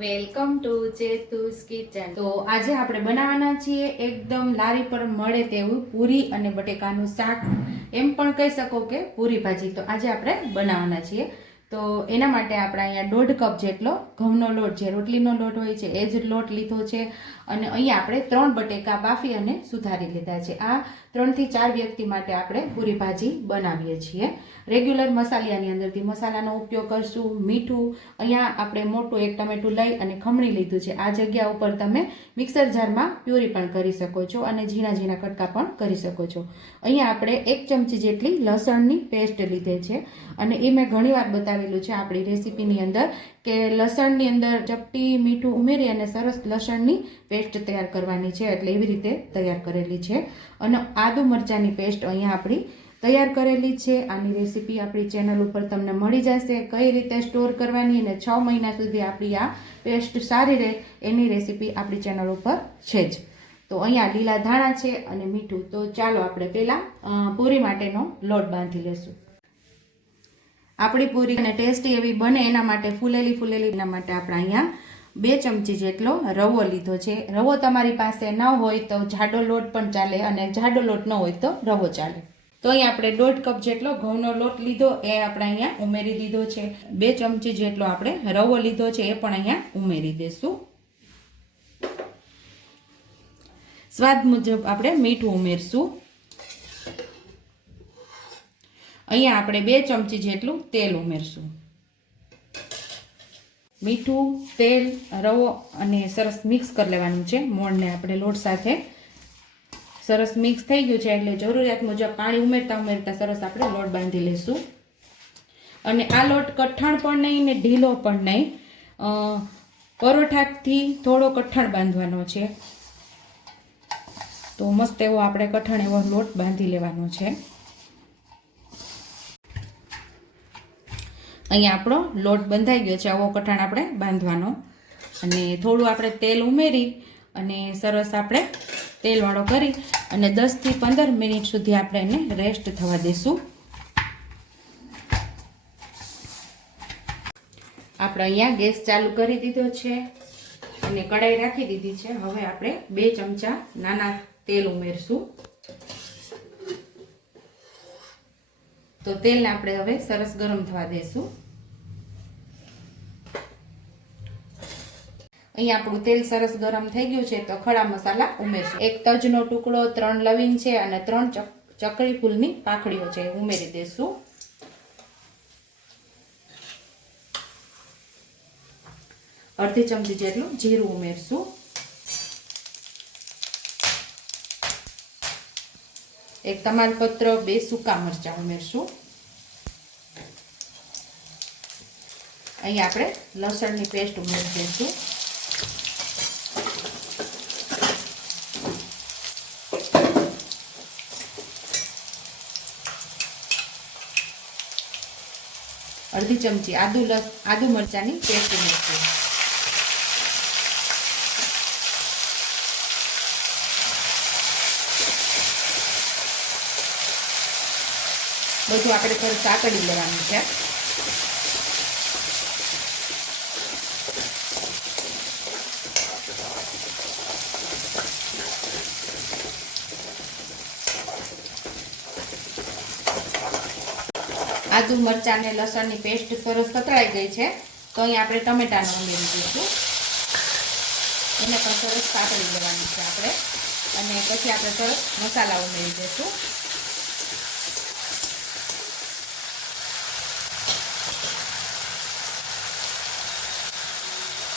Welcome to ચેતુસ kitchen. તો આજે આપણે બનાવવાના છીએ એકદમ લારી પર મળે તેવું પૂરી અને બટેકાનું શાક. એમ પણ કહી શકો કે પૂરી ભાજી. તો આજે આપણે બનાવવાના છીએ. તો એના માટે આપણે અહીંયા દોઢ કપ જેટલો ઘઉંનો લોટ, જે રોટલીનો લોટ હોય છે, એ જ લોટ લીધો છે. અને અહીંયા આપણે ત્રણ બટેકા બાફી અને સુધારી લીધા છે. આ ત્રણથી ચાર વ્યક્તિ માટે આપણે પૂરી ભાજી બનાવીએ છીએ. રેગ્યુલર મસાલિયાની અંદરથી મસાલાનો ઉપયોગ કરશું, મીઠું. અહીંયા આપણે મોટું એક ટમેટું લઈ અને ખમણી લીધું છે. આ જગ્યા ઉપર તમે મિક્સર જારમાં પ્યુરી પણ કરી શકો છો અને ઝીણા ઝીણા કટકા પણ કરી શકો છો. અહીંયા આપણે એક ચમચી જેટલી લસણની પેસ્ટ લીધે છે. અને એ મેં ઘણીવાર બતાવેલું છે આપણી રેસીપીની અંદર, કે લસણની અંદર ચપટી મીઠું ઉમેરી અને સરસ લસણની પેસ્ટ તૈયાર કરવાની છે, એટલે એવી રીતે તૈયાર કરેલી છે. અને આદુ મરચાંની પેસ્ટ અહીંયા આપણી તૈયાર કરેલી છે. આની રેસીપી આપણી ચેનલ ઉપર તમને મળી જશે, કઈ રીતે સ્ટોર કરવાની અને છ મહિના સુધી આપણી આ પેસ્ટ સારી રહે એની રેસીપી આપણી ચેનલ ઉપર છે જ. તો અહીંયા લીલા ધાણા છે અને મીઠું. તો ચાલો આપણે પહેલાં પૂરી માટેનો લોટ બાંધી લેશું. આપણી પૂરી અને ટેસ્ટી એવી બને એના માટે ફૂલેલી ફૂલેલી એના માટે આપણે અહીંયા બે ચમચી જેટલો રવો લીધો છે. રવો તમારી પાસે ન હોય તો જાડો લોટ પણ ચાલે અને જાડો લોટ ન હોય તો રવો ચાલે. તો અહીંયા આપણે દોઢ કપ જેટલો ઘઉંનો લોટ લીધો, એ આપણે અહીંયા ઉમેરી દીધો છે. બે ચમચી જેટલો આપણે રવો લીધો છે, એ પણ અહીંયા ઉમેરી દઈશું સ્વાદ મુજબ આપણે મીઠું ઉમેરશું. અહીંયા આપણે બે ચમચી જેટલું તેલ ઉમેરશું. મીઠું, તેલ, રવો અને સરસ મિક્સ કરી લેવાનું છે. મોણને આપણે લોટ સાથે સરસ મિક્સ થઈ ગયું છે એટલે જરૂરિયાત મુજબ પાણી ઉમેરતા ઉમેરતા સરસ આપણે લોટ બાંધી લઈશું અને આ લોટ કઠણ પણ નહીં ને ઢીલો પણ નહીં. પરોઠાથી થોડો કઠણ બાંધવાનો છે. તો મસ્ત એવો આપણે કઠણ એવો લોટ બાંધી લેવાનો છે. અહીંયા આપણો લોટ બંધાઈ ગયો છે. આવો કઠણ આપણે બાંધવાનો. અને થોડું આપણે તેલ ઉમેરી અને સરસ આપણે તેલવાળો કરી અને દસથી પંદર મિનિટ સુધી આપણે એને રેસ્ટ થવા દઈશું આપણે અહીંયા ગેસ ચાલુ કરી દીધો છે અને કઢાઈ રાખી દીધી છે. હવે આપણે બે ચમચા નાના તેલ ઉમેરશું. તો તેલને આપણે હવે સરસ ગરમ થવા દઈશું અહીંયા આપણું તેલ સરસ ગરમ થઈ ગયું છે તો ખડા મસાલા ઉમેરશું. એક તજનો ટુકડો, ત્રણ લવિંગ છે અને ત્રણ ચક- ચકરી ફૂલની પાખડીઓ છે ઉમેરી દઈશું અડધી ચમચી જેટલું જીરું ઉમેરશું. એક તમાલપત્ર બે સૂકા મરચાં ઉમેરશું. અહીં આપણે લસણની પેસ્ટ ઉમેરી દઈશું. અડધી ચમચી આદુ લસ, આદુ મરચાંની પેસ્ટ ઉમેરશું. બધું આપણે થોડું સાકડી લેવાનું છે. આદુ, મરચાં ને લસણની પેસ્ટ સરસ કતરાઈ ગઈ છે, તો અહીં આપણે ટમેટાને ઉમેરી દઈશું. એને પણ સરસ સાકડી લેવાની છે આપણે. અને પછી આપણે સરસ મસાલા ઉમેરી દઈશું.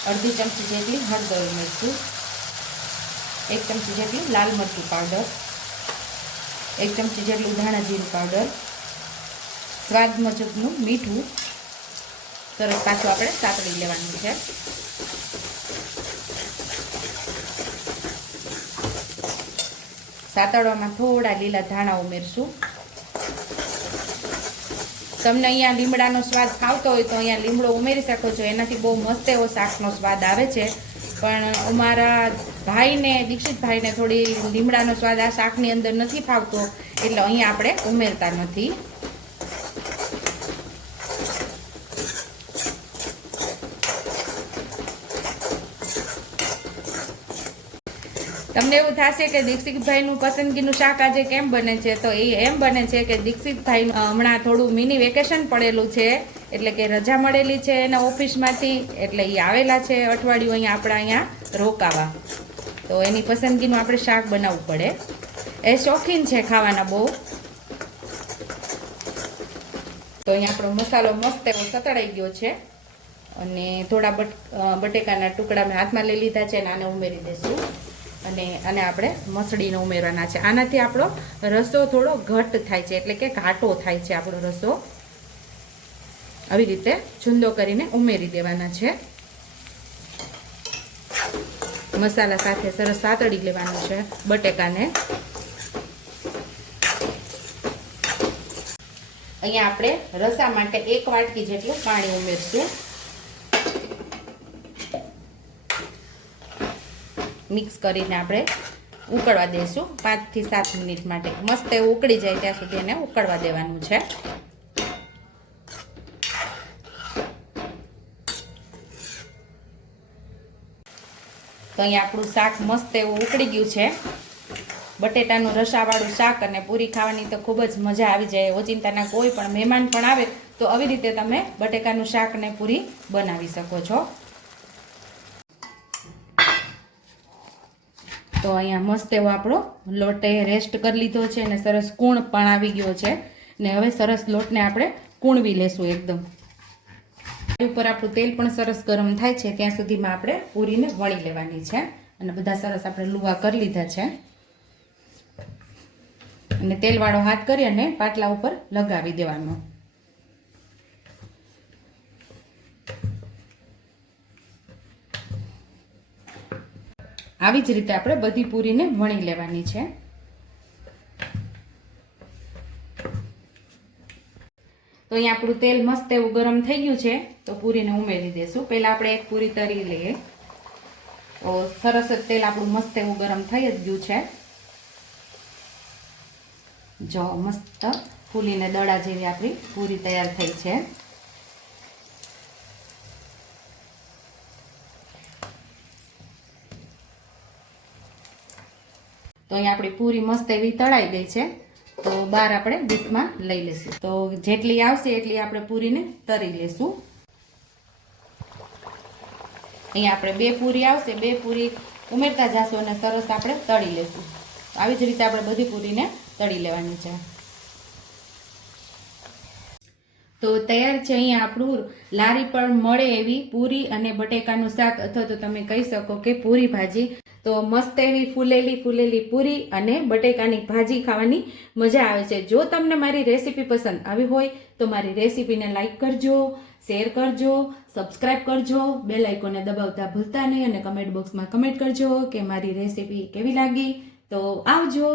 અડધી ચમચી જેટલી હળદર ઉમેરશું એક ચમચી જેટલી લાલ મરચું પાવડર, એક ચમચી જેટલું ધાણા જીરું પાવડર, સ્વાદ મુજબનું મીઠું સરસ પાછું આપણે સાતળી લેવાનું છે. સાતળવામાં થોડા લીલા ધાણા ઉમેરશું. તમને અહીંયા લીમડાનો સ્વાદ ખાવતો હોય તો અહીંયા લીમડો ઉમેરી શકો છો. એનાથી બહુ મસ્ત એવો શાકનો સ્વાદ આવે છે. પણ અમારા ભાઈને, દીક્ષિતભાઈને થોડી લીમડાનો સ્વાદ આ શાકની અંદર નથી ફાવતો, એટલે અહીંયા આપણે ઉમેરતા નથી. તમને એવું થશે કે દીક્ષિતભાઈનું પસંદગીનું શાક આજે કેમ બને છે? તો એ એમ બને છે કે દીક્ષિતભાઈ હમણાં થોડું મિની વેકેશન પડેલું છે, એટલે કે રજા મળેલી છે એના ઓફિસમાંથી, એટલે એ આવેલા છે અઠવાડિયું અહીંયા આપણા અહીંયા રોકાવા. તો એની પસંદગીનું આપણે શાક બનાવવું પડે. એ શોખીન છે ખાવાના બહુ. તો અહીંયા આપણો મસાલો મસ્ત એવો સતળાઈ ગયો છે. અને થોડા બટ બટેકાના ટુકડા મેં હાથમાં લઈ લીધા છે અને આને ઉમેરી દઈશું. અને અને આપણે મસળીને ઉમેરવાના છે. આનાથી આપણો રસો થોડો ઘટ થાય છે, એટલે કે ઘાટો થાય છે આપણો રસો. આવી રીતે છુંદો કરીને ઉમેરી દેવાના છે. મસાલા સાથે સરસ સાતળી લેવાનું છે બટેકાને. અહીંયા આપણે રસા માટે એક વાટકી જેટલું પાણી ઉમેરશું. મિક્સ કરીને આપણે ઉકળવા દઈશું પાંચથી સાત મિનિટ માટે મસ્ત ઉકળી જાય ત્યાં સુધી એને ઉકળવા દેવાનું છે. તો અહીંયા આપણું શાક મસ્ત એવું ઉકળી ગયું છે. બટેટાનું રસાવાળું શાક અને પૂરી ખાવાની તો ખૂબ જ મજા આવી જાય. ઓચિંતાના કોઈ પણ મહેમાન પણ આવે તો આવી રીતે તમે બટેકાનું શાક અને પૂરી બનાવી શકો છો. તો અહીંયા મસ્ત એવો આપણો લોટે રેસ્ટ કરી લીધો છે અને સરસ કૂણ પણ આવી ગયો છે. ને હવે સરસ લોટને આપણે કૂણવી લેશું એકદમ. ઉપર આપણું તેલ પણ સરસ ગરમ થાય છે. ત્યાં સુધીમાં આપણે પૂરીને વણી લેવાની છે. અને બધા સરસ આપણે લુવા કરી લીધા છે. અને તેલવાળો હાથ કરી અને પાટલા ઉપર લગાવી દેવાનો. આવી જ રીતે આપણે બધી પૂરીને વણી લેવાની છે. તો અહીંયા આપણું તેલ મસ્ત એવું ગરમ થઈ ગયું છે, તો પૂરીને ઉમેરી દઈશું પહેલાં આપણે એક પૂરી તરી લઈએ. તો સરસ જ તેલ આપણું મસ્ત એવું ગરમ થઈ જ ગયું છે. જો મસ્ત ફૂલીને દડા જેવી આપણી પૂરી તૈયાર થઈ છે. તો અહીંયા આપણી પૂરી મસ્ત એવી તળાઈ ગઈ છે. તો બહાર આપણે ડીશમાં લઈ લઈશું. તો જેટલી આવશે એટલી આપણે પૂરીને તરી લેશું. અહીંયા આપણે બે પૂરી આવશે, બે પૂરી ઉમેરતા જશું અને સરસ આપણે તળી લેશું. આવી જ રીતે આપણે બધી પૂરીને તળી લેવાની છે. તો તૈયાર છે અહીંયા આપણું લારી પર મળે એવી પૂરી અને બટેકાનું શાક અથવા તો તમે કહી શકો કે પૂરી ભાજી. તો મસ્ત એવી ફૂલેલી ફૂલેલી પૂરી અને બટેકાની ભાજી ખાવાની મજા આવે છે. જો તમને મારી રેસીપી પસંદ આવી હોય તો મારી રેસીપીને લાઇક કરજો, શેર કરજો સબસ્ક્રાઈબ કરજો બે લાઇકોને દબાવતા ભૂલતા નહીં અને કમેન્ટ બોક્સમાં કમેન્ટ કરજો કે મારી રેસીપી કેવી લાગી. તો આવજો.